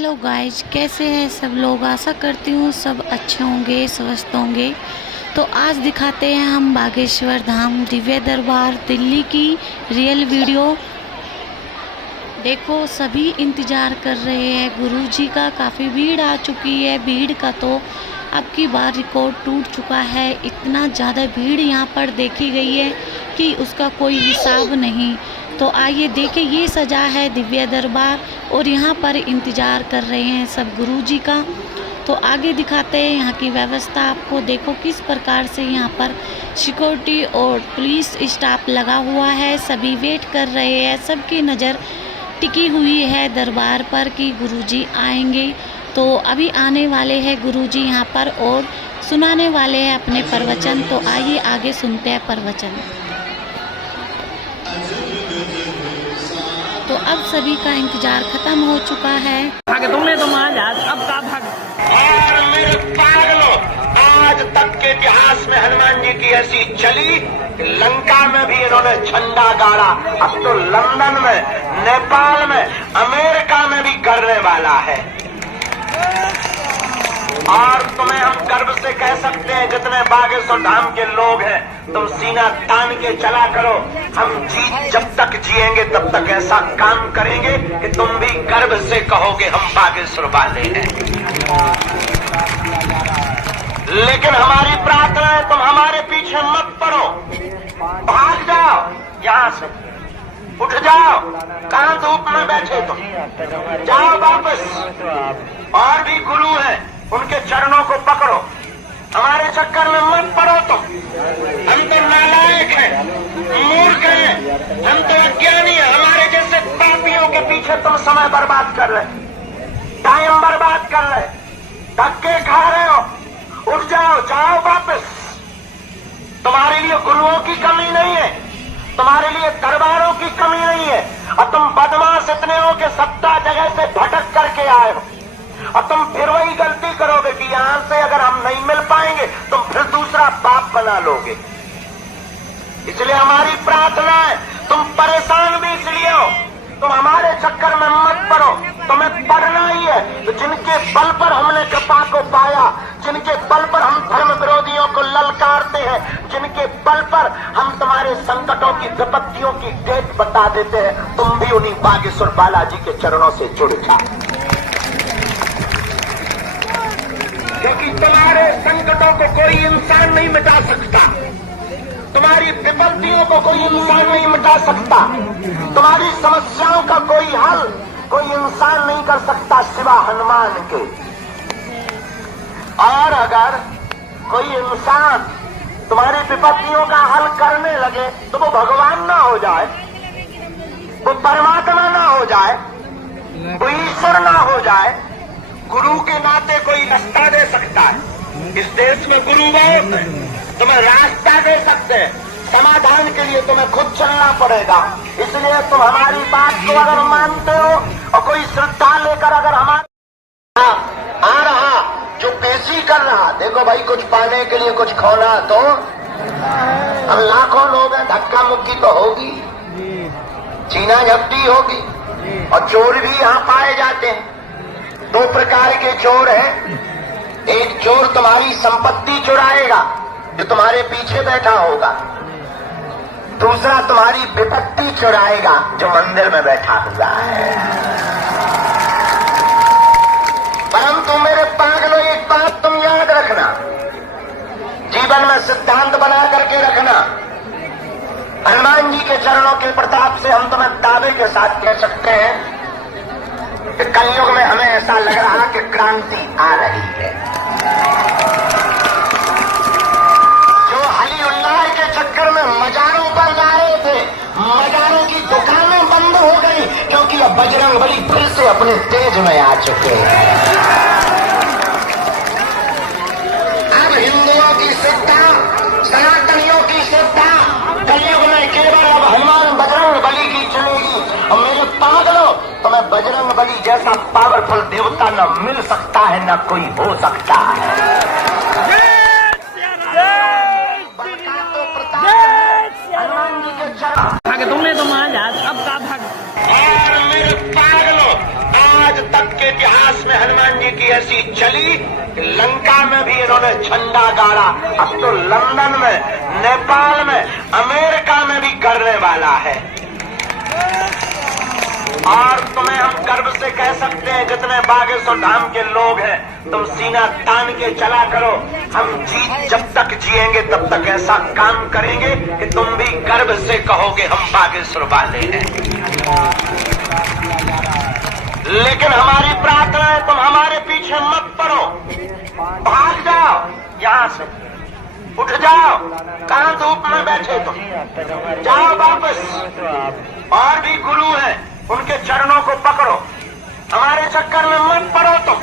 Hello guys, कैसे हैं सब लोग। आशा करती हूँ सब अच्छे होंगे, स्वस्थ होंगे। तो आज दिखाते हैं हम बागेश्वर धाम दिव्य दरबार दिल्ली की रियल वीडियो। देखो सभी इंतज़ार कर रहे हैं गुरुजी का। काफ़ी भीड़ आ चुकी है। भीड़ का तो अब की बार रिकॉर्ड टूट चुका है। इतना ज़्यादा भीड़ यहाँ पर देखी गई है कि उसका कोई हिसाब नहीं। तो आइए देखें, ये सजा है दिव्य दरबार और यहाँ पर इंतज़ार कर रहे हैं सब गुरुजी का। तो आगे दिखाते हैं यहाँ की व्यवस्था आपको। देखो किस प्रकार से यहाँ पर सिक्योरिटी और पुलिस स्टाफ लगा हुआ है। सभी वेट कर रहे हैं, सबकी नज़र टिकी हुई है दरबार पर कि गुरुजी आएंगे। तो अभी आने वाले हैं गुरुजी यहाँ पर और सुनाने वाले हैं अपने प्रवचन। तो आइए आगे सुनते हैं प्रवचन। तो अब सभी का इंतजार खत्म हो चुका है। तुमने तो मान अब का भाग। और मेरे पागलों, आज तक के इतिहास में हनुमान जी की ऐसी चली कि लंका में भी इन्होंने झंडा गाड़ा। अब तो लंदन में, नेपाल में, अमेरिका में भी करने वाला है। और तुम्हें हम गर्व से कह सकते हैं, जितने बागेश्वर धाम के लोग हैं, तुम सीना तान के चला करो। हम जब तक जिएंगे तब तक ऐसा काम करेंगे कि तुम भी गर्व से कहोगे हम बागेश्वर वाले हैं। लेकिन हमारी प्रार्थना है तुम हमारे पीछे मत पड़ो, भाग जाओ यहाँ से, उठ जाओ। कहाँ धूप में बैठे तुम, जाओ वापस। और भी गुरु हैं, उनके चरणों को पकड़ो। हमारे चक्कर में मत पड़ो तुम। हम तो नालायक हैं, मूर्ख हैं, हम तो अज्ञानी हैं। हमारे जैसे पापियों के पीछे तुम समय बर्बाद कर रहे, टाइम बर्बाद कर रहे, धक्के खा रहे हो। उठ जाओ, जाओ वापस। तुम्हारे लिए गुरुओं की कमी नहीं है, तुम्हारे लिए दरबारों की कमी नहीं है। और तुम बदमाश इतने हो कि 70 जगह से भटक करके आए हो। और तुम फिर वही गलती करोगे कि यहां से अगर हम नहीं मिल पाएंगे तुम फिर दूसरा बाप बना लोगे। इसलिए हमारी प्रार्थना है, तुम परेशान भी इसलिए हो, तुम हमारे चक्कर में मत पड़ो। तुम्हें पढ़ना ही है। तो जिनके बल पर हमने कृपा को पाया, जिनके बल पर हम धर्म विरोधियों को ललकारते हैं, जिनके बल पर हम तुम्हारे संकटों की, विपत्तियों की डेट बता देते हैं, तुम भी उन्हीं बागेश्वर बालाजी के चरणों से जुड़ जाओ। क्योंकि तुम्हारे संकटों को कोई इंसान नहीं मिटा सकता, तुम्हारी विपत्तियों को कोई इंसान नहीं मिटा सकता, तुम्हारी समस्याओं का कोई हल कोई इंसान नहीं कर सकता सिवा हनुमान के। और अगर कोई इंसान तुम्हारी विपत्तियों का हल करने लगे तो वो भगवान ना हो जाए, वो परमात्मा ना हो जाए, वो ईश्वर ना हो जाए। गुरु के नाते कोई रास्ता दे सकता है। इस देश में गुरु बहुत है, तुम्हें रास्ता दे सकते हैं। समाधान के लिए तुम्हें खुद चलना पड़ेगा। इसलिए तुम हमारी बात को अगर मानते हो और कोई श्रद्धा लेकर अगर हमारा आ रहा, जो पेशी कर रहा, देखो भाई कुछ पाने के लिए कुछ खोना तो हम लाखों लोग हैं, धक्का मुक्की तो होगी, चीना झपटी होगी। और चोर भी यहाँ पाए जाते हैं। 2 प्रकार के चोर हैं। एक चोर तुम्हारी संपत्ति चुराएगा जो तुम्हारे पीछे बैठा होगा, दूसरा तुम्हारी विपत्ति चुराएगा जो मंदिर में बैठा हुआ है। परंतु मेरे पागलों, एक बात तुम याद रखना, जीवन में सिद्धांत बना करके रखना। हनुमान जी के चरणों के प्रताप से हम तुम्हें दावे के साथ कह सकते हैं कि कलयुग में हमें ऐसा लग रहा कि क्रांति आ रही है। जो हली उल्लाह के चक्कर में मजारों पर जा रहे थे, मजारों की दुकानें बंद हो गई, क्योंकि अब बजरंगबली फिर से अपने तेज में आ चुके हैं। अब हिंदुओं की श्रद्धा, सनातनियों की श्रद्धा कलयुग में केवल अब हनुमान बजरंगबली की चलेगी। और मेरे पागलों, तुम्हें बजरंगबली जैसा पावरफुल देवता न मिल सकता है, न कोई हो सकता है। हनुमान जी के चरण। तुमने तो मान अब का भाग। और मेरे पागलों, आज तक तक के इतिहास में हनुमान जी की ऐसी चली कि लंका में भी इन्होंने झंडा गाड़ा, अब तो लंदन में, नेपाल में, अमेरिका में भी करने वाला है। और तुम्हें हम गर्व से कह सकते हैं, जितने बागेश्वर धाम के लोग हैं, तुम सीना तान के चला करो। हम जब तक जिएंगे तब तक ऐसा काम करेंगे कि तुम भी गर्व से कहोगे हम बागेश्वर वाले हैं। लेकिन हमारी प्रार्थना है, तुम हमारे पीछे मत पड़ो, भाग जाओ यहां से, उठ जाओ। कहां धूप में बैठे तुम, जाओ वापस। और भी गुरु हैं, उनके चरणों को पकड़ो, हमारे चक्कर में मत पड़ो तुम।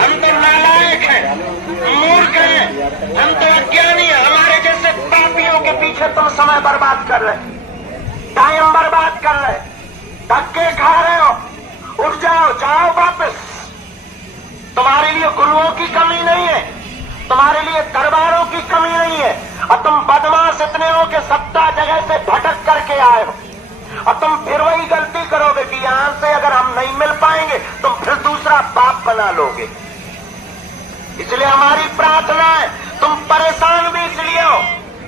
हम तो नालायक हैं, मूर्ख हैं, हम तो अज्ञानी हैं। हमारे जैसे पापियों के पीछे तुम समय बर्बाद कर रहे, टाइम बर्बाद कर रहे, धक्के खा रहे हो। उठ जाओ, जाओ वापस। तुम्हारे लिए गुरुओं की कमी नहीं है, तुम्हारे लिए दरबारों की कमी नहीं है। और तुम बदमाश इतने हो कि 70 जगह से भटक करके आए हो, और तुम फिर वही गलती करोगे कि यहां से अगर हम नहीं मिल पाएंगे तुम फिर दूसरा बाप बना लोगे। इसलिए हमारी प्रार्थना है, तुम परेशान भी इसलिए हो,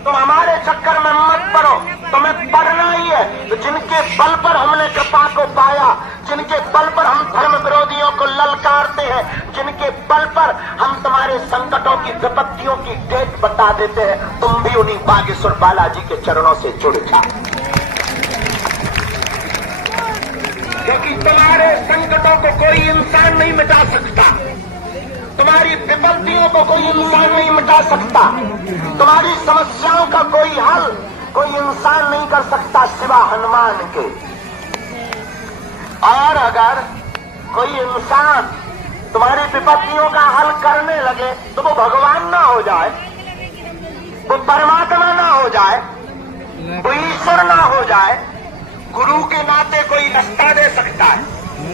तुम हमारे चक्कर में मत पड़ो, तुम्हें पढ़ना ही है। तो जिनके बल पर हमने कृपा को पाया, जिनके बल पर हम धर्म विरोधियों को ललकारते हैं, जिनके बल पर हम तुम्हारे संकटों की, विपत्तियों की डेट बता देते हैं, तुम भी उन्हीं बागेश्वर बालाजी के चरणों से जुड़ जाओ। क्योंकि तुम्हारे संकटों को कोई इंसान नहीं मिटा सकता, तुम्हारी विपत्तियों को कोई इंसान नहीं मिटा सकता, तुम्हारी समस्याओं का कोई हल कोई इंसान नहीं कर सकता सिवा हनुमान के। और अगर कोई इंसान तुम्हारी विपत्तियों का हल करने लगे तो वो भगवान ना हो जाए, वो परमात्मा ना हो जाए, वो ईश्वर ना हो जाए। गुरु के नाते कोई रास्ता दे सकता है।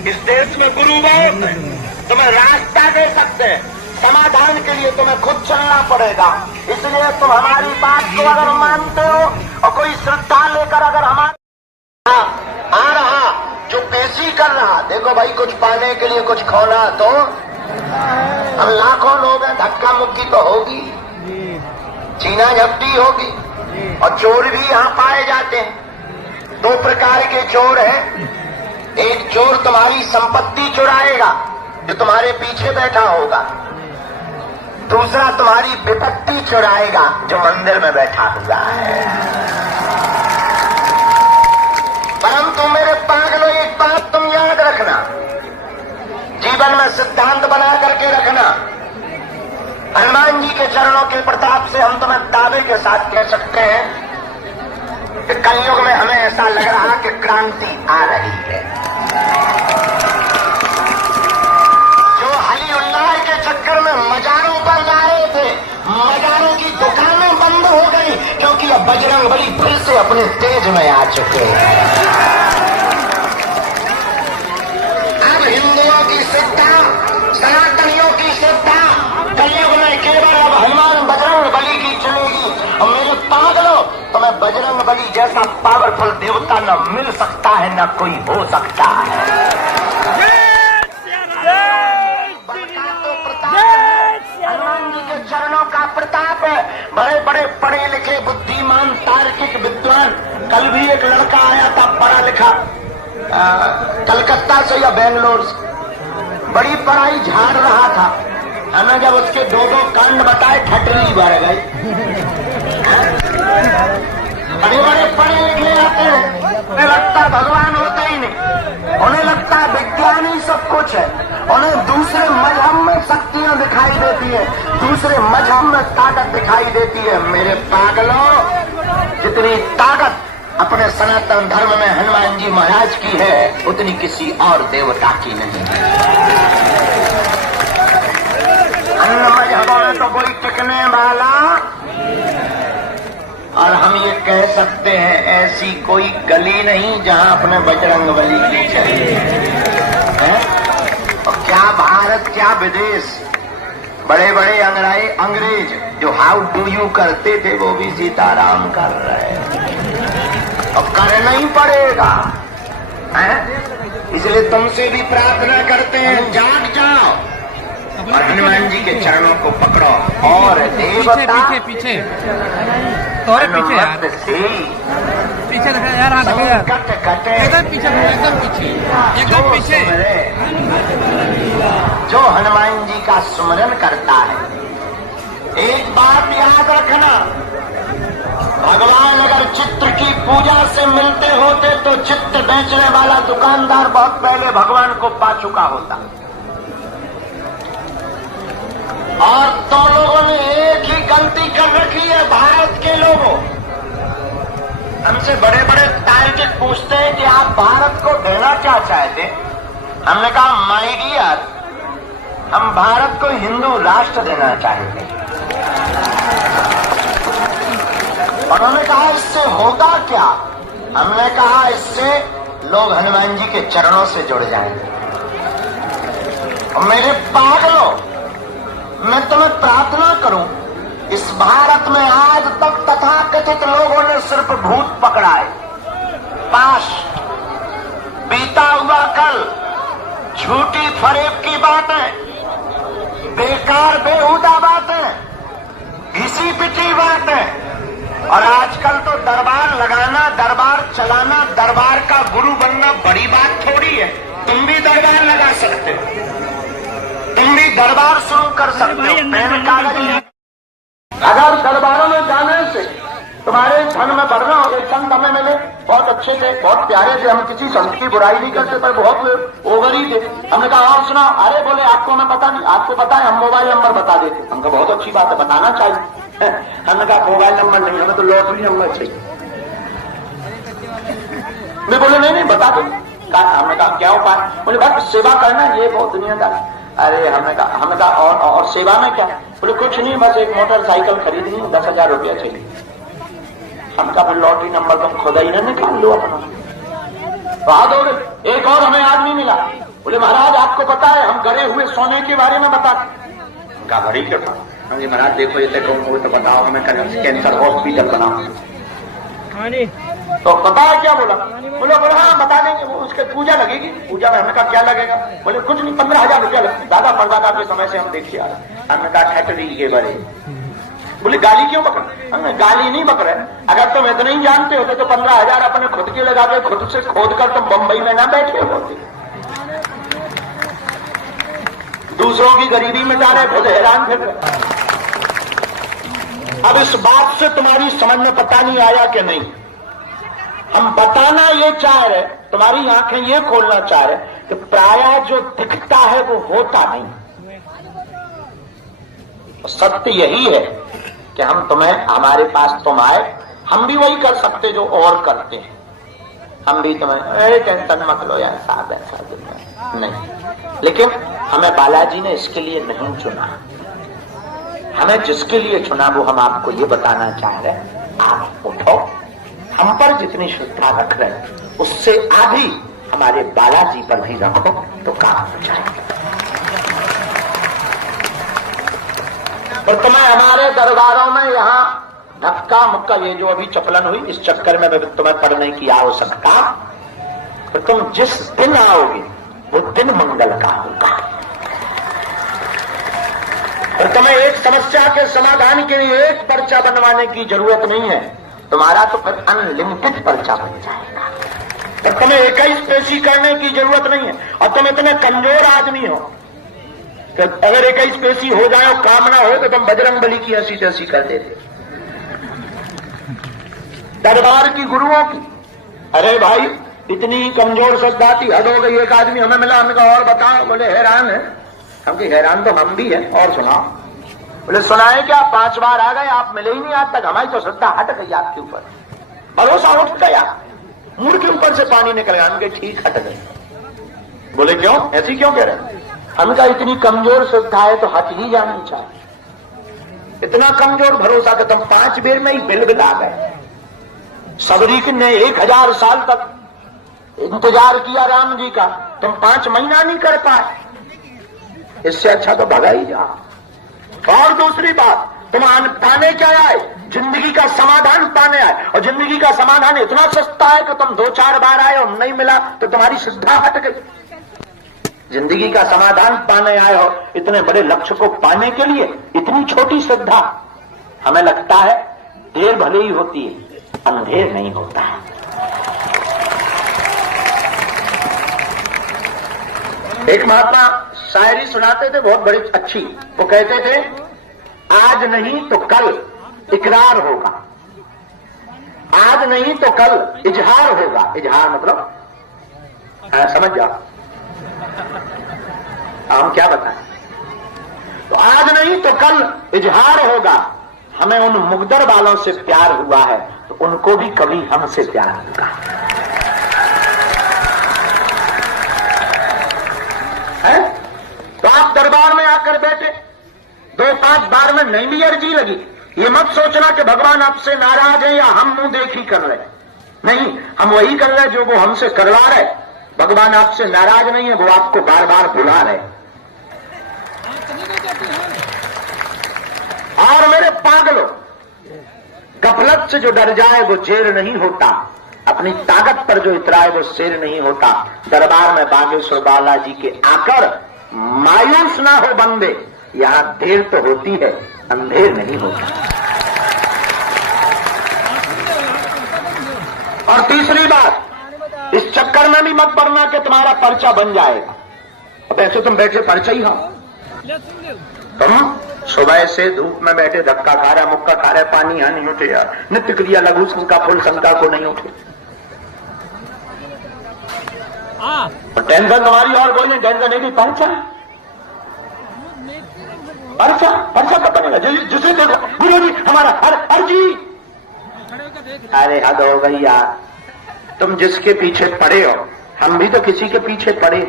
इस देश में गुरु बहुत है, तुम्हें रास्ता दे सकते हैं, समाधान के लिए तुम्हें खुद चलना पड़ेगा। इसलिए तुम हमारी बात को अगर मानते हो और कोई श्रद्धा लेकर अगर हमारे आ रहा, जो पेशी कर रहा, देखो भाई कुछ पाने के लिए कुछ खोना तो हम लाखों लोग हैं, धक्का मुक्की तो होगी, छीना झपटी होगी, और चोर भी यहां पाए जाते हैं। 2 प्रकार के चोर हैं, एक चोर तुम्हारी संपत्ति चुराएगा जो तुम्हारे पीछे बैठा होगा, दूसरा तुम्हारी विपत्ति चुराएगा जो मंदिर में बैठा हुआ है। परंतु मेरे पागलों, एक बात तुम याद रखना, जीवन में सिद्धांत बना करके रखना। हनुमान जी के चरणों के प्रताप से हम तुम्हें दावे के साथ कह सकते हैं कि कलयुग में हमें ऐसा लग रहा कि क्रांति आ रही है। जो हली उल्लाह के चक्कर में मजारों पर जा रहे थे, मजारों की दुकानें बंद हो गई, क्योंकि अब बजरंगबली फिर से अपने तेज में आ चुके हैं। अब हिंदुओं की श्रद्धा, सनातनियों की श्रद्धा कलयुग में केवल अब हनुमान बजरंगबली की चलेगी। और मेरे पागलों, तुम्हें बजरंगबली जैसा पावरफुल देवता न मिल सकता है, न कोई हो सकता है। हनुमान जी के चरणों का प्रताप है। बड़े बड़े पढ़े लिखे बुद्धिमान तार्किक विद्वान, कल भी एक लड़का आया था पढ़ा लिखा, कलकत्ता से या बेंगलोर से, बड़ी पढ़ाई झाड़ रहा था, हमें जब उसके 2 कांड बताए ठटरी बढ़ गई। बड़े बड़े पढ़े लिखे आते हैं, उन्हें लगता भगवान होता ही नहीं, उन्हें लगता है विज्ञान ही सब कुछ है, उन्हें दूसरे मजहब में शक्तियां दिखाई देती है, दूसरे मजहब में ताकत दिखाई देती है। मेरे पागलों, जितनी ताकत अपने सनातन धर्म में हनुमान जी महाराज की है, उतनी किसी और देवता की नहीं है। अन्य मजहबों में तो कोई टिकने वाला, और हम ये कह सकते हैं ऐसी कोई गली नहीं जहां अपने बजरंगबली की चले। और क्या भारत, क्या विदेश, बड़े बड़े अंग्रेज जो हाउ डू यू करते थे वो भी सीताराम कर रहे हैं, और करना ही पड़ेगा। इसलिए तुमसे भी प्रार्थना करते हैं, जाग जाओ और हनुमान जी के चरणों को पकड़ो। और देवता पीछे थोड़े पीछे यार, पीछे देखा यार, हाँ देखा यार, एकदम पीछे, एकदम पीछे, एकदम पीछे। जो हनुमान जी का सुमिरन करता है, एक बात याद रखना, भगवान अगर चित्र की पूजा से मिलते होते तो चित्र बेचने वाला दुकानदार बहुत पहले भगवान को पा चुका होता। और तो लोगों ने एक ही गलती कर रखी है, भारत के लोगों। हमसे बड़े बड़े तार्किक पूछते हैं कि आप भारत को देना क्या चाहते। हमने कहा माय डियर, हम भारत को हिंदू राष्ट्र देना चाहते हैं। उन्होंने कहा इससे होगा क्या? हमने कहा इससे लोग हनुमान जी के चरणों से जुड़ जाएंगे। और मेरे पागलों, मैं तुम्हें प्रार्थना करूं, इस भारत में आज तक तथाकथित लोगों ने सिर्फ भूत पकड़ा है, पाश, बीता हुआ कल, झूठी फरेब की बातें, बेकार बेहुदा बातें, घिसी पिटी बातें। और आजकल तो दरबार लगाना, दरबार चलाना, दरबार का गुरु बनना बड़ी बात थोड़ी है। तुम भी दरबार लगा सकते हो, तुम भी दरबार शुरू कर सकते हो। पेन कागज, अगर दरबारों में जाने से तुम्हारे धन में बढ़ना हो। एक संत हमें मिले, बहुत अच्छे थे, बहुत प्यारे थे, हम किसी संत की बुराई नहीं करते, पर बहुत ओवर ही थे। हमने कहा और सुना, अरे बोले आपको मैं पता नहीं, आपको पता है, हम मोबाइल नंबर बता देते। हमको बहुत अच्छी बात है, बताना चाहिए। हमने कहा मोबाइल नंबर नहीं, हमें तो लॉटरी नंबर चाहिए। मैं बोले नहीं बता दो। हमने कहा क्या उपाय? बोले बस सेवा करना, ये बहुत दुनियादार। अरे हमने कहा और सेवा में क्या? बोले कुछ नहीं, बस एक मोटरसाइकिल खरीदनी, 10,000 रुपया चाहिए। हम कहा लॉटरी नंबर तुम खुद ही ना निकाल लो अपना। बाद एक और हमें आदमी मिला, बोले महाराज आपको पता है हम गड़े हुए सोने के बारे में बताते। कहा घड़ी क्यों था? महाराज देखो ये तो बताओ हमें, कैंसर हॉस्पिटल बनाओ। तो पता है क्या बोला? बोले हाँ बता देंगे, वो उसके पूजा लगेगी। पूजा में हमने कहा क्या लगेगा? बोले कुछ नहीं, 15,000 रुपया लगेगा। दादा परदादा के समय से हम देखिए आ रहे। हमने कहा ठटरी के बारे। बोले गाली क्यों पकड़? हमने गाली नहीं पकड़े, अगर तुम इतना ही जानते होते तो 15,000 अपने खुद के लगा के खुद से खोद कर तुम बंबई में ना बैठे होते। दूसरों की गरीबी में जा रहे, खुद हैरान फिर रहे। अब इस बात से तुम्हारी समझ में पता नहीं आया कि नहीं, हम बताना ये चाह रहे, तुम्हारी आंखें ये खोलना चाह रहे कि प्रायः जो दिखता है वो होता नहीं। सत्य यही है कि हम तुम्हें, हमारे पास तुम आए, हम भी वही कर सकते जो और करते हैं। हम भी तुम्हें टेंशन मत लो यार, साहब ऐसा नहीं। लेकिन हमें बालाजी ने इसके लिए नहीं चुना। हमें जिसके लिए चुना वो हम आपको ये बताना चाह रहे हैं। आप उठो, हम पर जितनी श्रद्धा रख रहे हैं उससे आधी हमारे बालाजी पर भी रखो तो काम हो जाएगा। और तुम्हें हमारे दरबारों में यहाँ धक्का मुक्का, ये जो अभी चपलन हुई, इस चक्कर में तुम्हें पढ़ने की आवश्यकता। तो तुम जिस दिन आओगे वो दिन मंगल का होगा। और तुम्हें एक समस्या के समाधान के लिए एक पर्चा बनवाने की जरूरत नहीं है, तुम्हारा तो फिर अनलिमिटेड पर्चा बन जाएगा। तो तुम्हें 21 पेशी करने की जरूरत नहीं है। और तुम इतने कमजोर आदमी हो तो अगर 21 पेशी हो जाए और काम ना हो तो तुम बजरंगबली की ऐसी तैसी कर देते, दरबार की गुरुओं की। अरे भाई इतनी कमजोर श्रद्धा थी, हद हो गई। एक आदमी हमें मिला, हमने कहा और बताओ। बोले हैरान है। हम कि हैरान तो हम भी हैं, और सुनाओ। बोले सुनाए क्या, 5 बार आ गए, आप मिले ही नहीं आज तक। हमारी तो श्रद्धा हट गई आपके ऊपर, भरोसा उठ गया, मुड़ के ऊपर से पानी निकल गया। हमके ठीक हट गए। बोले क्यों, ऐसी क्यों कह रहे? हमने कहा इतनी कमजोर श्रद्धा है तो हट ही जानी चाहिए। इतना कमजोर भरोसा कि तुम 5 बेर में ही बिलबिला गए। सबरी ने 1000 साल तक इंतजार किया राम जी का, तुम 5 महीना नहीं कर पाए। इससे अच्छा तो भगा ही जाओ। और दूसरी बात, तुम पाने क्या आए? जिंदगी का समाधान पाने आए, और जिंदगी का समाधान इतना सस्ता है कि तुम 2-4 बार आए और नहीं मिला तो तुम्हारी श्रद्धा हट गई। जिंदगी का समाधान पाने आए हो, इतने बड़े लक्ष्य को पाने के लिए इतनी छोटी श्रद्धा। हमें लगता है देर भले ही होती है, अंधेर नहीं होता है। एक महात्मा शायरी सुनाते थे, बहुत बड़ी अच्छी। वो कहते थे, आज नहीं तो कल इकरार होगा, आज नहीं तो कल इजहार होगा। इजहार मतलब समझ जाओ, हम क्या बताएं। तो आज नहीं तो कल इजहार होगा। हमें उन मुकद्दर वालों से प्यार हुआ है तो उनको भी कभी हमसे प्यार होगा। है? तो आप दरबार में आकर बैठे, 2-5 बार में नहीं भी अर्जी लगी, ये मत सोचना कि भगवान आपसे नाराज है या हम मुंह देखी कर रहे। नहीं, हम वही कर रहे जो वो हमसे करवा रहे। भगवान आपसे नाराज नहीं है, वो आपको बार बार बुला रहे। और मेरे पागलों, गफलत से जो डर जाए वो जेर नहीं होता, अपनी ताकत पर जो इतराए वो शेर नहीं होता। दरबार में बागेश्वर बालाजी के आकर मायूस ना हो बंदे, यहां देर तो होती है, अंधेर नहीं होता। और तीसरी बात, इस चक्कर में भी मत पड़ना कि तुम्हारा पर्चा बन जाएगा। अब ऐसे तुम बैठे पर्चा ही हो, तुम सुबह से धूप में बैठे धक्का खा रहे, मुक्का खा रहे, पानी यहां नहीं उठे यार, नित्य क्रिया लघु शंका फुल शंका को नहीं उठे। टेंशन तुम्हारी और कोई नहीं, टेंशन है कि पर्चा पर्चा पर्चा कब बनेगा? जिसे देखो गुरु जी हमारा अर्जी। अरे हद हो गई यार, तुम जिसके पीछे पड़े हो, हम भी तो किसी के पीछे पड़े।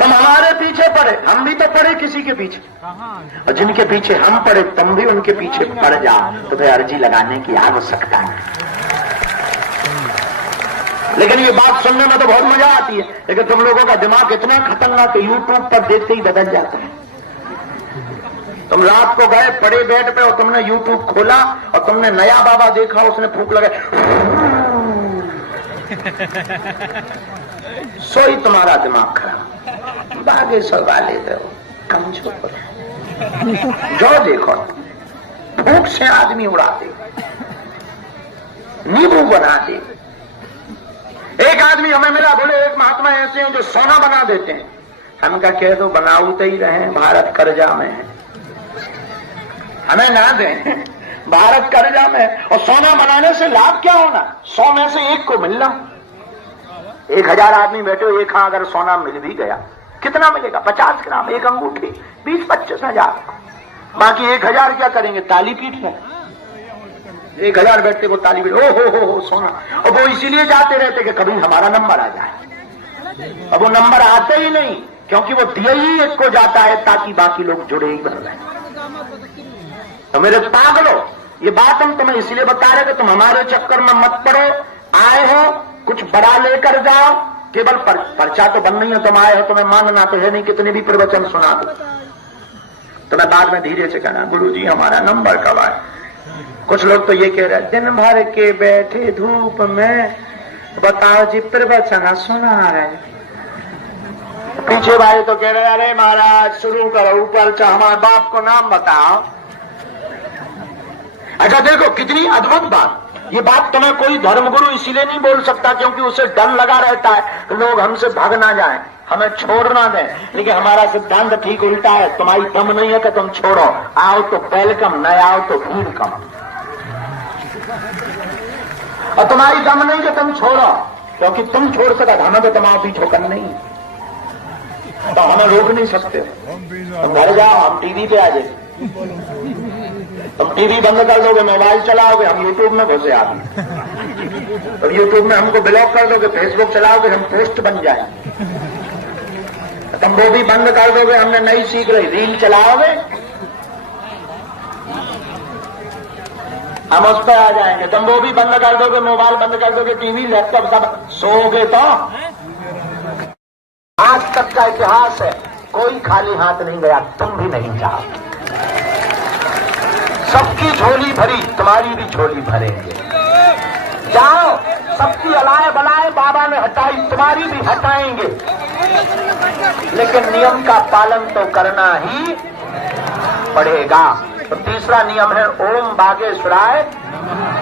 तुम हमारे पीछे पड़े, हम भी तो पड़े किसी के पीछे, और जिनके पीछे हम पड़े तुम भी उनके पीछे पड़ जाओ, तुम्हें अर्जी लगाने की आवश्यकता नहीं। लेकिन ये बात सुनने में तो बहुत मजा आती है, लेकिन तुम लोगों का दिमाग इतना खतरनाक है, यूट्यूब पर देखते ही बदल जाता है। तुम रात को गए पड़े बेड पे और तुमने यूट्यूब खोला और तुमने नया बाबा देखा, उसने फूंक लगाई, सोई तुम्हारा दिमाग खराब। बागेश्वर वाले तो कमजोर, जो देखो भूख से आदमी उड़ाते, नींबू बनाते। एक आदमी हमें मिला, बोले एक महात्मा ऐसे हैं जो सोना बना देते हैं। हम का कह दो बनाते ही रहे, भारत कर्जा में है, हमें ना दें, भारत कर्जा में। और सोना बनाने से लाभ क्या होना? 100 में से 1 को मिलना। 1000 आदमी बैठे हो, एक अगर सोना मिल भी गया, कितना मिलेगा? 50 ग्राम, एक अंगूठी, 20-25 हजार। बाकी 1000 क्या करेंगे? ताली पीट है। 1000 बैठते वो ताली पीट, ओ हो सोना। और वो इसीलिए जाते रहते कि कभी हमारा नंबर आ जाए। अब वो नंबर आते ही नहीं, क्योंकि वो दिए ही एक को जाता है ताकि बाकी लोग जुड़े ही बन रहे। तो मेरे पागलो, ये बात हम तुम्हें इसलिए बता रहे कि तुम हमारे चक्कर में मत पड़ो। आए हो कुछ बड़ा लेकर जाओ, केवल पर्चा तो बन नहीं है, तुम आए हो, तुम्हें मांगना तो है नहीं, कितने भी प्रवचन सुना दो। तुम्हें बाद में धीरे से कहना, गुरुजी हमारा नंबर कब आए। कुछ लोग तो ये कह रहे हैं, दिन भर के बैठे धूप में, बताओ जी प्रवचन सुना है। पीछे वाले तो कह रहे, अरे महाराज शुरू करो पर्चा, हमारे बाप को नाम बताओ। अच्छा देखो कितनी अद्भुत बात। ये बात तुम्हें कोई धर्मगुरु इसीलिए नहीं बोल सकता क्योंकि उसे डर लगा रहता है कि लोग हमसे भाग ना जाएं, हमें छोड़ ना दें। लेकिन हमारा सिद्धांत ठीक उल्टा है, तुम्हारी दम नहीं है कि तुम छोड़ो, आओ तो वेलकम, न आओ तो भीड़ कम। और तुम्हारी दम नहीं कि तुम छोड़ो, क्योंकि तुम छोड़ सका, हमें तो तुम्हारा पीछे होकर नहीं, तो हमें रोक नहीं सकते। तुम घर जाओ, हम टीवी पे आ जाए, तुम टीवी बंद कर दोगे, मोबाइल चलाओगे, हम यूट्यूब में घुसे आगे। तो यूट्यूब में हमको ब्लॉक कर दोगे, फेसबुक चलाओगे, हम पोस्ट बन जाए। तुम वो भी बंद कर दोगे, हमने नहीं सीख रही, रील चलाओगे, हम उस पर आ जाएंगे। तुम वो भी बंद कर दोगे, मोबाइल बंद कर दोगे, टीवी लैपटॉप सब, सोओगे तो। आज तक का इतिहास है, कोई खाली हाथ नहीं गया, तुम भी नहीं चाहो। सबकी झोली भरी, तुम्हारी भी झोली भरेंगे। जाओ, सबकी अलाए बलाए बाबा ने हटाई, तुम्हारी भी हटाएंगे। लेकिन नियम का पालन तो करना ही पड़ेगा। तो तीसरा नियम है ओम बागेश्वराय।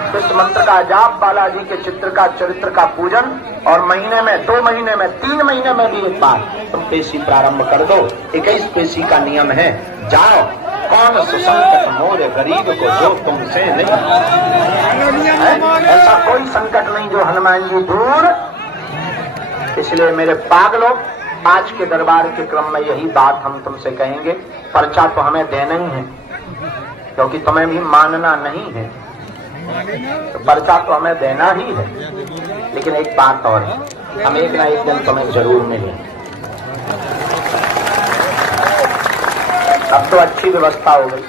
इस मंत्र का जाप, बालाजी के चित्र का, चरित्र का पूजन, और महीने में, 2 महीने में, 3 महीने में भी एक बार तुम पेशी प्रारंभ कर दो। 21 पेशी का नियम है। जाओ, कौन सुसंकट मोर गरीब को जो तुमसे नहीं है? ऐसा कोई संकट नहीं जो हनुमान जी दूर। इसलिए मेरे पागलों, आज के दरबार के क्रम में यही बात हम तुमसे कहेंगे। पर्चा तो हमें देना ही है, क्योंकि तुम्हें भी मानना नहीं है, तो पर्चा तो हमें देना ही है। लेकिन एक बात और है, हम एक ना एक दिन तुम्हें जरूर मिलें। अब तो अच्छी व्यवस्था हो गई।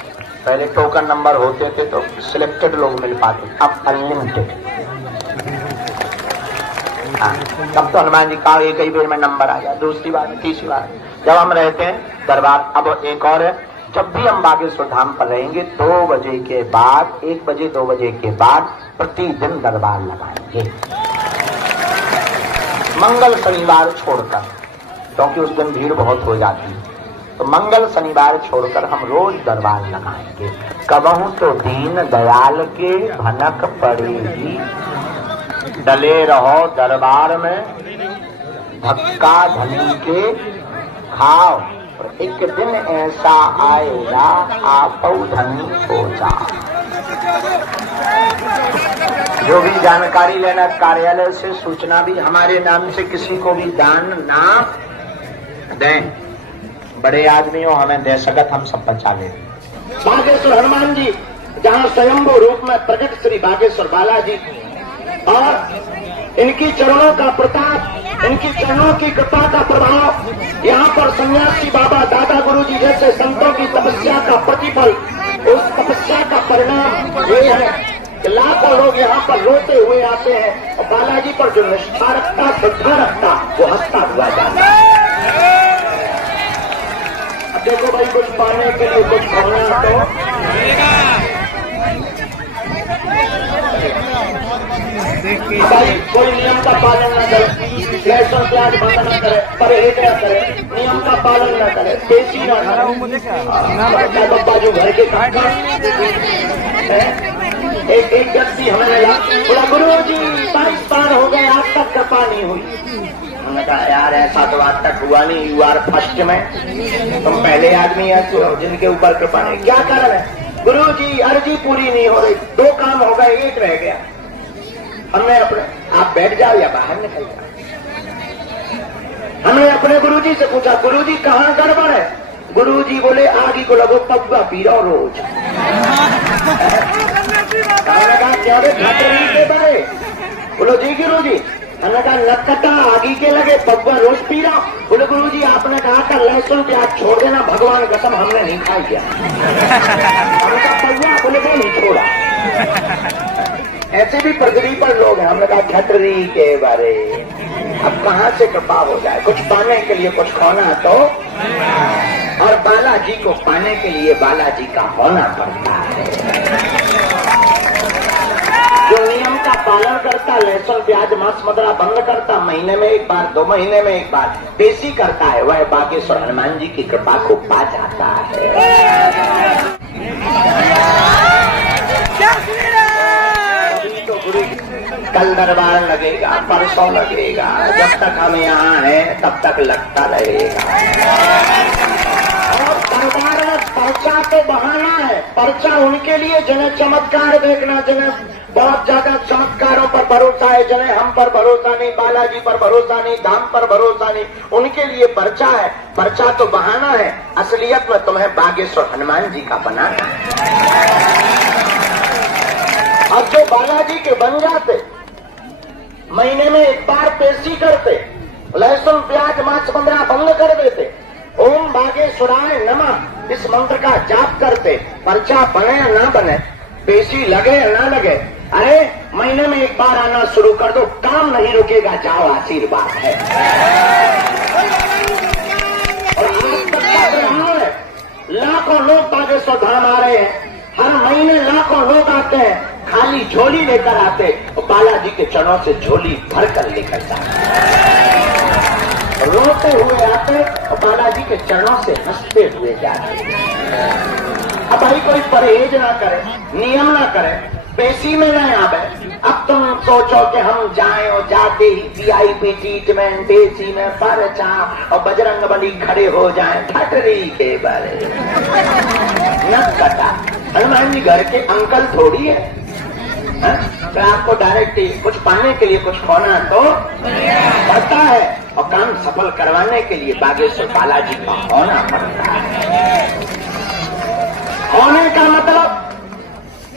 पहले टोकन नंबर होते थे तो सिलेक्टेड लोग मिल पाते, अब अनलिमिटेड। तब तो हनुमान जी का एक ही बेर में नंबर आ जाए, दूसरी बार, तीसरी बार। जब हम रहते हैं दरबार, अब एक और है, जब भी हम बागेश्वर धाम पर रहेंगे 2 बजे के बाद, 1 बजे 2 बजे के बाद प्रतिदिन दरबार लगाएंगे, मंगल शनिवार छोड़कर, क्योंकि उस दिन भीड़ बहुत हो जाती है। तो मंगल शनिवार छोड़कर हम रोज दरबार लगाएंगे। कबहू तो दीन दयाल के भनक पड़ेगी, डले रहो दरबार में, धक्का धनी के खाओ, एक दिन ऐसा आएगा आप धनी हो जाओ। जो भी जानकारी लेना, कार्यालय से सूचना भी हमारे नाम से किसी को भी दान ना दें। बड़े आदमी हो, हमें दे सकत, हम सब बचा ले। बागेश्वर हनुमान जी जहाँ स्वयंभू रूप में प्रकट श्री बागेश्वर बालाजी, और इनकी चरणों का प्रताप, इनकी चरणों की कृपा का प्रभाव, यहाँ पर सन्यासी बाबा दादा गुरुजी जैसे संतों की तपस्या का प्रतिफल, उस तपस्या का परिणाम ये है कि लाखों लोग यहाँ पर रोते हुए आते हैं, और बालाजी पर जो निष्ठा रखता, श्रद्धा रखता, वो हंसता हुआ जाता है। अब देखो भाई, कुछ पाने के लिए कुछ खाना तो भाई कोई नियम का पालन न करे, लहसुन प्याज बंद न करे, परहेज न करे, नियम का पालन न करे, पेशी न करे। बाजू घर के काम एक व्यक्ति हमें मिला, बोला गुरु जी 22 बार हो गए, आज तक कृपा नहीं हुई। हमने कहा यार ऐसा तो आज तक हुआ नहीं, यू आर फर्स्ट में, तुम पहले आदमी है तो जिनके ऊपर कृपा नहीं। क्या कारण है? गुरु जी अर्जी पूरी नहीं हो रही, 2 काम हो गए, 1 रह गया। हमने अपने, आप बैठ जाओ या बाहर निकल जाओ। हमने अपने गुरुजी से पूछा, गुरुजी कहाँ गड़बड़ है? गुरुजी बोले आगे को लगो पब्बा पी रहो रोज। क्या बड़े बोलो जी गुरुजी, हमने कहा नक्कटा आगे के लगे, पब्बा रोज पी रहा। बोले गुरुजी आपने कहा था लहसुन प्याज छोड़ देना, भगवान कसम हमने नहीं खाई किया। हमने कहा पब्बा, बोले वो नहीं छोड़ा। ऐसे भी पृथ्वी पर लोग हैं। हमने कहा छतरी के बारे, अब कहाँ से कृपा हो जाए? कुछ पाने के लिए कुछ खोना तो, और बालाजी को पाने के लिए बालाजी का होना पड़ता है। जो नियम का पालन करता, लहसुन प्याज मांस मदिरा बंद करता, महीने में एक बार 2 महीने में एक बार पेशी करता है, वह बागेश्वर हनुमान जी की कृपा को पा जाता है। कल दरबार लगेगा, परसों लगेगा, जब तक हम यहाँ हैं तब तक लगता रहेगा। और दरबार में पर्चा तो बहाना है, पर्चा उनके लिए जिन्हें चमत्कार देखना, जिन्हें बहुत ज्यादा चमत्कारों पर भरोसा है, जिन्हें हम पर भरोसा नहीं, बालाजी पर भरोसा नहीं, धाम पर भरोसा नहीं, उनके लिए पर्चा है। पर्चा तो बहाना है, असलियत में तुम्हें बागेश्वर हनुमान जी का बनाना है। अब जो बालाजी के बन जाते, महीने में एक बार पेशी करते, लहसुन प्याज मांस मदिरा बंद कर देते, ओम बागेश्वराय नमः इस मंत्र का जाप करते, पर्चा बने या ना बने, पेशी लगे या ना लगे, अरे महीने में एक बार आना शुरू कर दो, काम नहीं रुकेगा, जाओ आशीर्वाद है। और आज तक का प्रभाव है, लाखों लोग बागेश्वर धाम आ रहे हैं, हर महीने लाखों लोग आते हैं, खाली झोली लेकर आते और बालाजी के चरणों से झोली भरकर लेकर जाते, रोते हुए आते और बालाजी के चरणों से हंसते हुए जाते। अब भाई कोई परहेज ना करे, नियम ना करे, पेशी में न आवे। अब तुम सोचो कि हम जाएं और जाते ही VIP ट्रीटमेंट देसी में परचा और बजरंग बली खड़े हो जाएं ठटरी के बारे न कटा। हनुमान जी घर के अंकल थोड़ी है, तो आपको डायरेक्ट कुछ पाने के लिए कुछ खोना तो पड़ता है और काम सफल करवाने के लिए बागेश्वर बालाजी का होना पड़ता है। होने का मतलब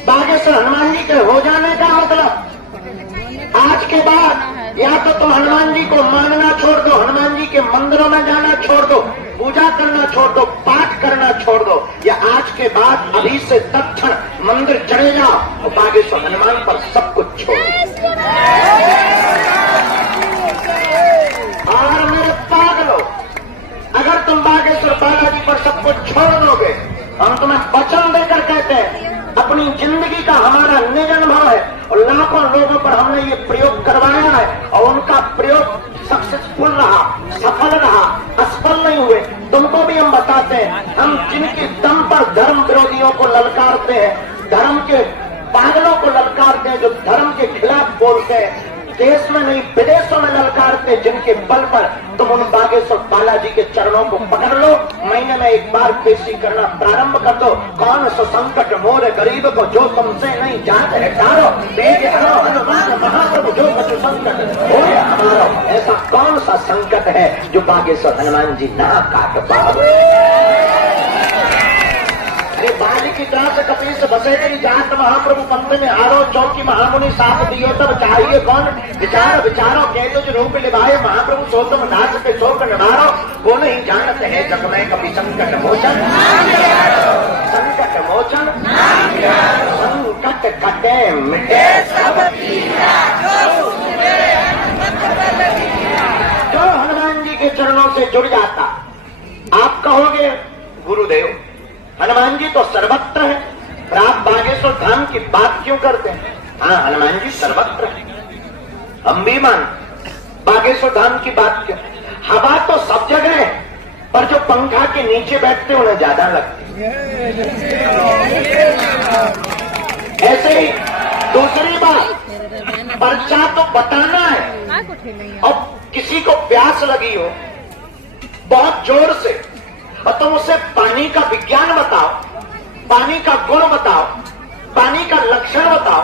बागेश्वर हनुमान जी के हो जाने का मतलब आज के बाद या तो तुम हनुमान जी को मानना छोड़ दो, हनुमान जी के मंदिरों में जाना छोड़ दो, पूजा करना छोड़ दो, पाठ करना छोड़ दो, या आज के बाद अभी से तत्क्षण मंदिर चले जाओ और बागेश्वर हनुमान पर सब कुछ छोड़ दो। और मेरे पागलों, अगर तुम बागेश्वर बालाजी पर सब कुछ छोड़ दोगे, हम तुम्हें वचन देकर कहते हैं, अपनी जिंदगी का हमारा निज अनुभव है और लाखों लोगों पर हमने ये प्रयोग करवाया है और उनका प्रयोग सक्सेसफुल रहा, सफल रहा, असफल नहीं हुए। तुमको भी हम बताते हैं, हम जिनके दम पर धर्म विरोधियों को ललकारते हैं, धर्म के पागलों को ललकारते हैं, जो धर्म के खिलाफ बोलते हैं, देश में नहीं विदेशों में ललकारते, जिनके बल पर तुम उन बागेश्वर बालाजी के चरणों को पकड़ लो, महीने में एक बार पेशी करना प्रारंभ कर दो। कौन सा संकट मोर गरीब को जो तुमसे नहीं जाते है टारो, हनुमान महाप्रभु जो कछु संकट हो हमारा, ऐसा कौन सा संकट है जो बागेश्वर हनुमान जी ना काट पाओ। बाली की तरह से कपी से बसे मेरी जात महाप्रभु पंथ में हारो, चौकी महामुनि साथ दियो तब चाहिए कौन, विचार विचारो कह तुझ रूप निभाए महाप्रभु सो तुम दास के शोक निवारो, वो नहीं जानते है जग में कभी संकट मोचन, संकट मोचन, संकट कटे मिटे सब पीरा, जो हनुमान जी के चरणों से जुड़ जाता। आप कहोगे गुरुदेव हनुमान जी तो सर्वत्र है, पर आप बागेश्वर धाम की बात क्यों करते हैं? हाँ, हनुमान जी सर्वत्र है, हम भी मान, बागेश्वर धाम की बात क्यों? हवा तो सब जगह है, पर जो पंखा के नीचे बैठते उन्हें ज्यादा लगती है। ऐसे ही दूसरी बात, पर्चा तो बताना है, और किसी को प्यास लगी हो बहुत जोर से और तुम उसे पानी का विज्ञान बताओ, पानी का गुण बताओ, पानी का लक्षण बताओ,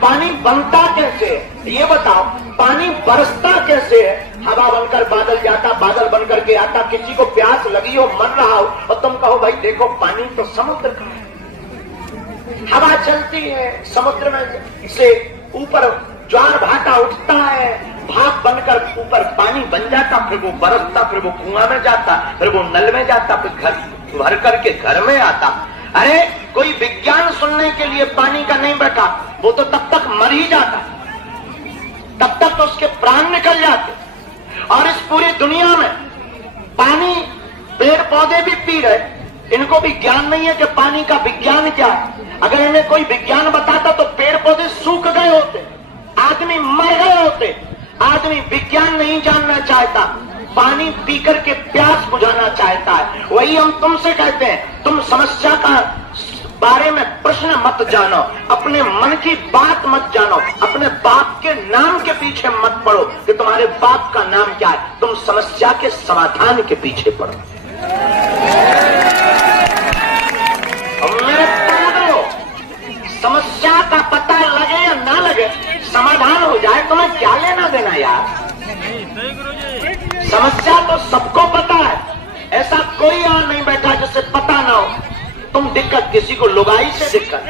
पानी बनता कैसे है ये बताओ, पानी बरसता कैसे है, हवा बनकर बादल जाता, बादल बनकर के आता, किसी को प्यास लगी हो मर रहा हो और तुम कहो भाई देखो पानी तो समुद्र का है, हवा चलती है समुद्र में से ऊपर ज्वार भाटा उठता है, भाप बनकर ऊपर पानी बन जाता, फिर वो बरसता, फिर वो कुआं में जाता, फिर वो नल में जाता, फिर घर भर करके घर में आता। अरे कोई विज्ञान सुनने के लिए पानी का नहीं बैठा, वो तो तब तक मर ही जाता, तब तक तो उसके प्राण निकल जाते। और इस पूरी दुनिया में पानी पेड़ पौधे भी पी रहे, इनको भी ज्ञान नहीं है कि पानी का विज्ञान क्या है। अगर इन्हें कोई विज्ञान बताता तो पेड़ पौधे सूख गए होते, आदमी मर गए होते। आदमी विज्ञान नहीं जानना चाहता, पानी पीकर के प्यास बुझाना चाहता है। वही हम तुमसे कहते हैं, तुम समस्या का बारे में प्रश्न मत जानो, अपने मन की बात मत जानो, अपने बाप के नाम के पीछे मत पड़ो कि तुम्हारे बाप का नाम क्या है, तुम समस्या के समाधान के पीछे पड़ो। मेरे पागलों, समस्या का पता लगे या ना लगे, समाधान हो जाए, तुम्हें क्या लेना देना यार। समस्या तो सबको पता है, ऐसा कोई यहां नहीं बैठा जिसे पता ना हो। तुम दिक्कत, किसी को लुगाई से दिक्कत,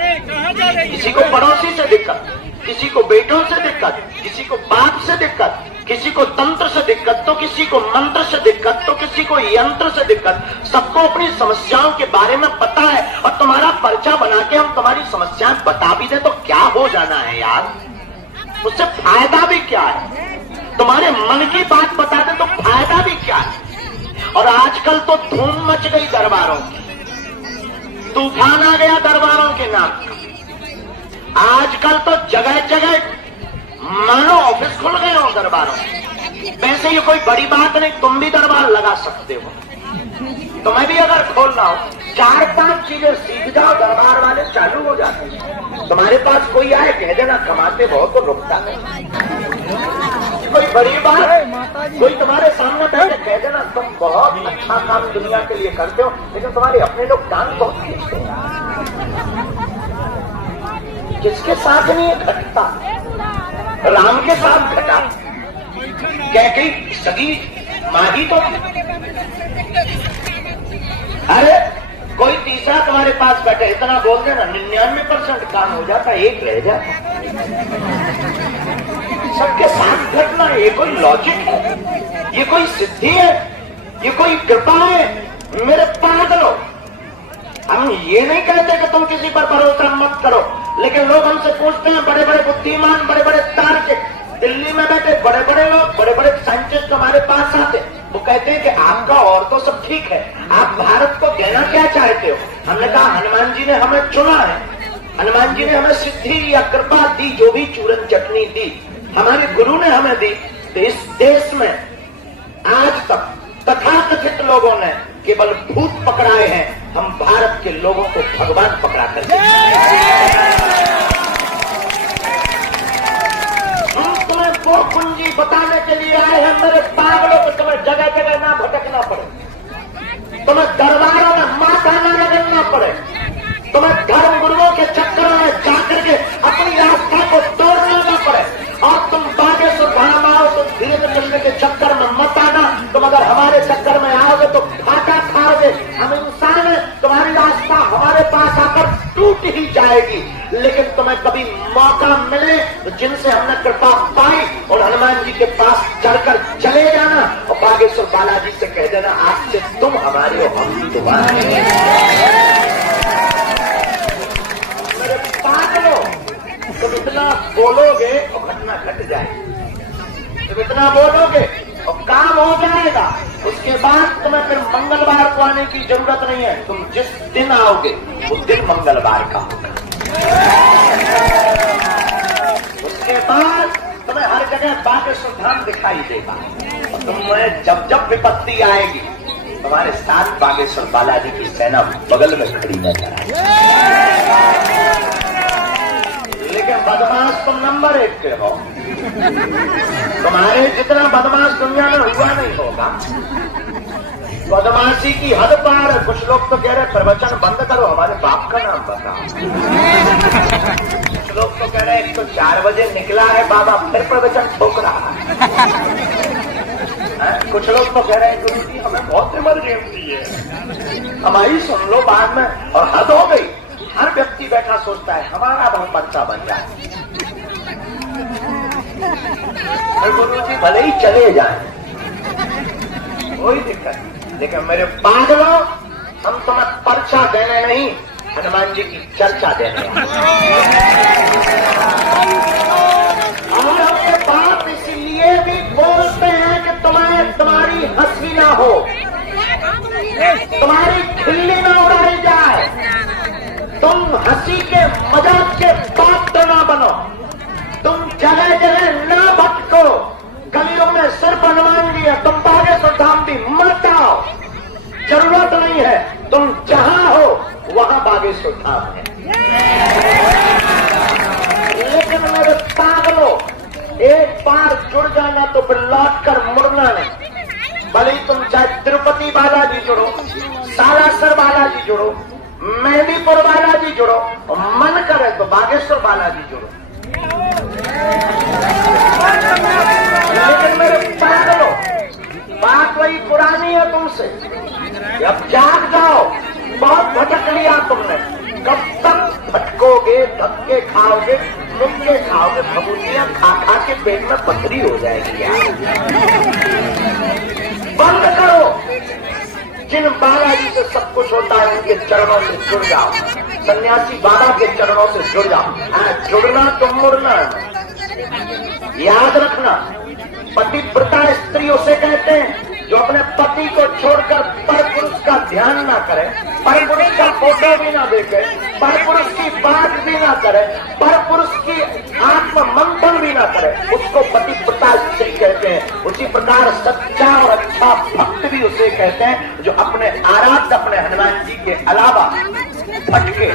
किसी को पड़ोसी से दिक्कत, किसी को बेटों से दिक्कत, किसी को बाप से दिक्कत, किसी को तंत्र से दिक्कत, तो किसी को मंत्र से दिक्कत, तो किसी को यंत्र से दिक्कत। सबको अपनी समस्याओं के बारे में पता है और तुम्हारा पर्चा बना के हम तुम्हारी समस्याएं बता भी दे तो क्या हो जाना है यार, उससे फायदा भी क्या है? तुम्हारे मन की बात बता दे तो फायदा भी क्या है? और आजकल तो धूम मच गई दरबारों की, तूफान आ गया दरबारों के नाम का। आजकल तो जगह जगह मानो ऑफिस खुल गए हो दरबारों। वैसे ये कोई बड़ी बात नहीं, तुम भी दरबार लगा सकते हो। तुम्हें भी अगर खोलना हो, 4-5 चीजें सीख जाओ, दरबार वाले चालू हो जाते हैं। तुम्हारे पास कोई आए कह देना कमाते बहुत तो रुकता नहीं, कोई बड़ी बात। कोई तुम्हारे सामने बैठे कह देना तुम बहुत अच्छा काम दुनिया के लिए करते हो, लेकिन तुम्हारे अपने लोग टांग बहुत खींचते हैं। किसके साथ नहीं घटता? राम के साथ घटा। कैकेयी सगी माही तो, अरे कोई तीसरा तुम्हारे पास बैठे इतना बोल देना 99% काम हो जाता, एक रह जाए। सबके साथ घटना, ये कोई लॉजिक है? ये कोई सिद्धि है? ये कोई कृपा है? मेरे पागलों, हम ये नहीं कहते कि तुम किसी पर भरोसा मत करो, लेकिन लोग हमसे पूछते हैं, बड़े बड़े बुद्धिमान, बड़े बड़े तार्किक, दिल्ली में बैठे बड़े बड़े लोग, बड़े बड़े साइंटिस्ट हमारे पास आते, वो कहते हैं कि आपका और तो सब ठीक है, आप भारत को देना क्या चाहते हो? हमने कहा हनुमान जी ने हमें चुना है, हनुमान जी ने हमें सिद्धि या कृपा दी, जो भी चूरन चटनी दी हमारे गुरु ने हमें दी। तो इस देश में आज तक तथाकथित लोगों ने केवल भूत पकड़ाए हैं, हम भारत के लोगों को भगवान पकड़ा कर हम तुम्हें वो कुंजी बताने के लिए आए हैं मेरे पागलों को। तुम्हें जगह जगह ना भटकना पड़े, तुम्हें दरबारों में माथा न रगड़ना पड़े, तुम्हें धर्म गुरुओं के चक्करों में जाकर के अपनी आस्था को तोड़ना न पड़े, और तुम बागेश्वर धाम आओ तो धीरे कृष्ण के चक्कर में मत आना। तुम अगर हमारे चक्कर में आओगे तो घाटा खाओगे। हम इंसान हैं, तुम्हारी आस्था हमारे पास आकर टूट ही जाएगी। लेकिन तुम्हें कभी मौका मिले तो जिनसे हमने कृपा पाई और हनुमान जी के पास चढ़कर चले जाना और बागेश्वर बालाजी से कह देना आज से तुम हमारे हो, हम तुम्हारे। मेरे पागलों, तुम इतना बोलोगे और घटना घट जाएगी, तुम इतना बोलोगे और काम हो जाएगा। उसके बाद तुम्हें फिर मंगलवार को आने की जरूरत नहीं है, तुम जिस दिन आओगे उस दिन मंगलवार का होगा। उसके बाद तुम्हें हर जगह बागेश्वर धाम दिखाई देगा और तुम्हें जब जब विपत्ति आएगी तुम्हारे साथ बागेश्वर बालाजी की सेना बगल में खड़ी नजर आएगी। लेकिन बदमाश तुम नंबर 1 के हो, तुम्हारे जितना बदमाश दुनिया में हुआ नहीं होगा। बदमाशी की हद पार है। कुछ लोग तो कह रहे प्रवचन बंद करो, हमारे बाप का नाम बताओ। कुछ लोग तो कह रहे हैं तो 4 बजे निकला है बाबा, फिर प्रवचन ठोक रहा है। कुछ लोग तो कह रहे हैं गुरु जी हमें बहुत इमरजेंसी है, हमारी सुन लो बाद में। और हद हो गई, हर व्यक्ति बैठा सोचता है हमारा बहुत पर्चा बन जाए। गुरु जी भले ही चले जाए, कोई दिक्कत नहीं, लेकिन मेरे पागलों हम तुम्हें पर्चा देने नहीं, हनुमान जी की चर्चा देने। और अपने बाप इसलिए भी बोलते हैं कि तुम्हारी हंसी ना हो, तुम्हारी खिल्ली ना उड़ाई जाए, तुम हंसी के मजाक के पात्र ना बनो, तुम जगह जगह ना भटको। गलियों में सिर्फ हनुमान जी है, तुम बागेश्वर धाम भी मत आओ, जरूरत नहीं है। तुम जहां हो वहां बागेश्वर धाम है। लेकिन मेरे पागलों, एक बार जुड़ जाना तो फिर लौट कर मुड़ना नहीं। भले ही तुम चाहे तिरुपति बालाजी जुड़ो, सालासर बालाजी जुड़ो, मेहंदीपुर बालाजी जुड़ो, और मन करे तो बागेश्वर बालाजी जुड़ो। लेकिन मेरे पागलों, बात वही पुरानी है तुमसे। अब जाग जाओ, बहुत भटक लिया तुमने। कब तक भटकोगे, धक्के खाओगे, मुक्के खाओगे, फबूटियां खा खा के पेट में पथरी हो जाएगी यार। बंद करो। जिन बालाजी से सब कुछ होता है उनके चरणों से जुड़ जाओ, सन्यासी बाबा के चरणों से जुड़ जाओ। जुड़ना तो मुड़ना, याद रखना। पतिव्रता स्त्री उसे कहते हैं जो अपने पति को छोड़कर परपुरुष का ध्यान ना करे, परपुरुष का फोटो भी ना देखे, परपुरुष की बात भी ना करे, परपुरुष की आत्म मंथन भी ना करे, उसको पतिव्रता स्त्री कहते हैं। उसी प्रकार सच्चा और अच्छा भक्त भी उसे कहते हैं जो अपने आराध्य अपने हनुमान जी के अलावा भटके।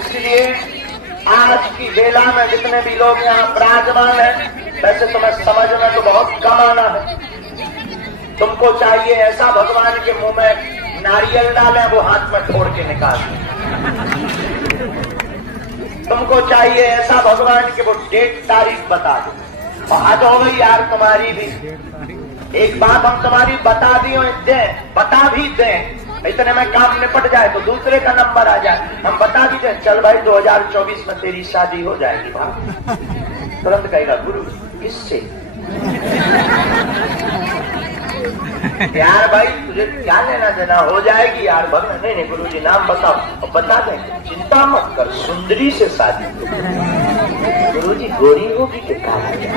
इसलिए आज की बेला में जितने भी लोग यहाँ विराजमान हैं, वैसे तुम्हें समझना तो बहुत कम आना है। तुमको चाहिए ऐसा भगवान के मुंह में नारियल डालें, वो हाथ में फोड़ के निकाल दें। तुमको चाहिए ऐसा भगवान के वो डेट तारीख बता दो। हद हो गई यार तुम्हारी भी। एक बात हम तुम्हारी बता बता भी दें, इतने में काम निपट जाए तो दूसरे का नंबर आ जाए। हम बता भी दें, चल भाई 2024 में तेरी शादी हो जाएगी, तुरंत कहेगा गुरु किससे? यार भाई तुझे क्या लेना देना, हो जाएगी यार भगवान। नहीं गुरु जी नाम बताओ, और बता देंगे, चिंता मत कर, सुंदरी से शादी। गुरु जी गोरी होगी कि काली?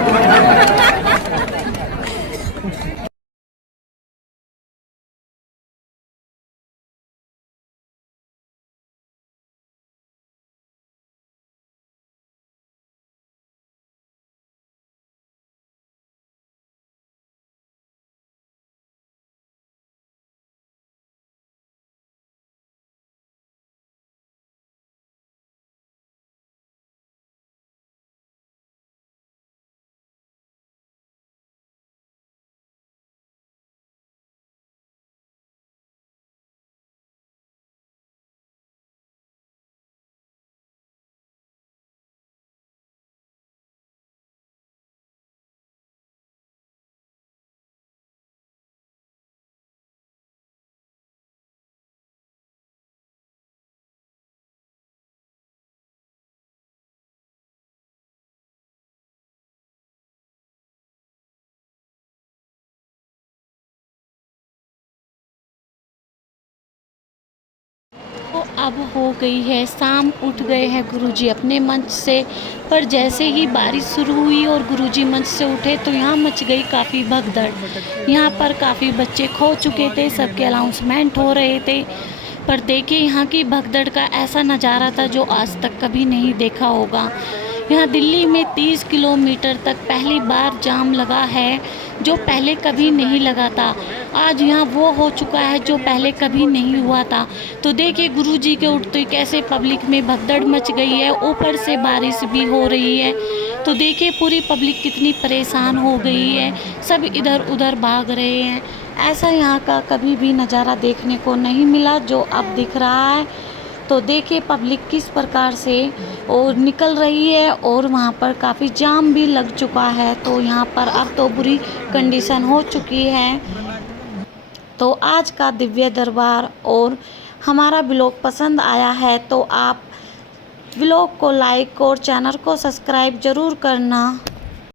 तो अब हो गई है शाम, उठ गए हैं गुरुजी अपने मंच से। पर जैसे ही बारिश शुरू हुई और गुरुजी मंच से उठे तो यहाँ मच गई काफ़ी भगदड़। यहाँ पर काफ़ी बच्चे खो चुके थे, सबके अनाउंसमेंट हो रहे थे। पर देखिए यहाँ की भगदड़ का ऐसा नज़ारा था जो आज तक कभी नहीं देखा होगा। यहाँ दिल्ली में 30 किलोमीटर तक पहली बार जाम लगा है, जो पहले कभी नहीं लगा था। आज यहाँ वो हो चुका है जो पहले कभी नहीं हुआ था। तो देखिए गुरुजी के उठते कैसे पब्लिक में भगदड़ मच गई है, ऊपर से बारिश भी हो रही है। तो देखिए पूरी पब्लिक कितनी परेशान हो गई है, सब इधर उधर भाग रहे हैं। ऐसा यहाँ का कभी भी नज़ारा देखने को नहीं मिला जो अब दिख रहा है। तो देखिए पब्लिक किस प्रकार से और निकल रही है, और वहाँ पर काफ़ी जाम भी लग चुका है। तो यहाँ पर अब तो बुरी कंडीशन हो चुकी है। तो आज का दिव्य दरबार और हमारा ब्लॉग पसंद आया है तो आप ब्लॉग को लाइक और चैनल को सब्सक्राइब ज़रूर करना।